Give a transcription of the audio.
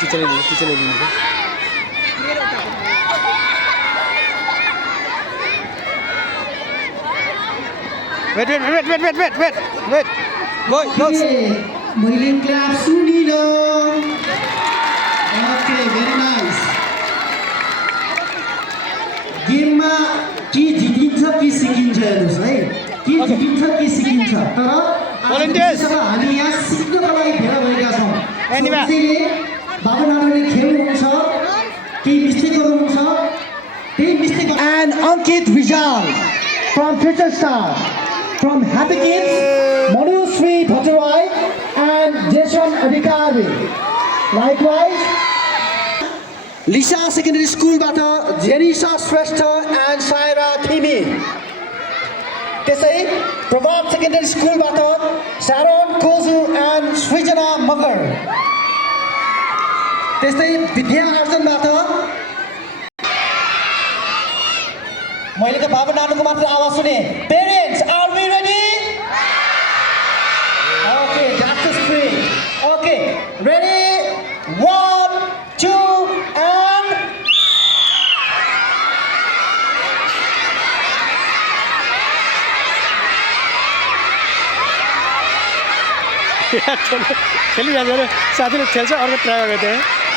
टिचरले दिन्छ Wait. Go. Moiling clap Sunilo. Okay, very nice. गेममा के जितिन्छ के सिकिन्छ हेर्नुस् है के जितिन्छ के सिकिन्छ तर हामी यहाँ सिक्नको लागि भेला भएका छौँ बाबु नानीले खेल्नुहुन्छ केही मिस्टेक गर्नुहुन्छ त्यही mistake and Ankit Vijay from Future Star from Happy Kids Manushree Bhattarai and Jason Adhikari likewise Lisa Secondary School bata Jenisha Shrestha and Saira Thimi त्यसै प्रभाव Secondary School bata Sharon Kozu and Srijana Magar त्यसै विद्या अर्जन bata मैले त बाबु नानुको मात्र आवाज सुने Parents, are we ready? Okay, that's the string. Okay, ready? 1, 2, and खेलिरहेको साथीले खेल्छ अर्को ट्राई गरेको थिएँ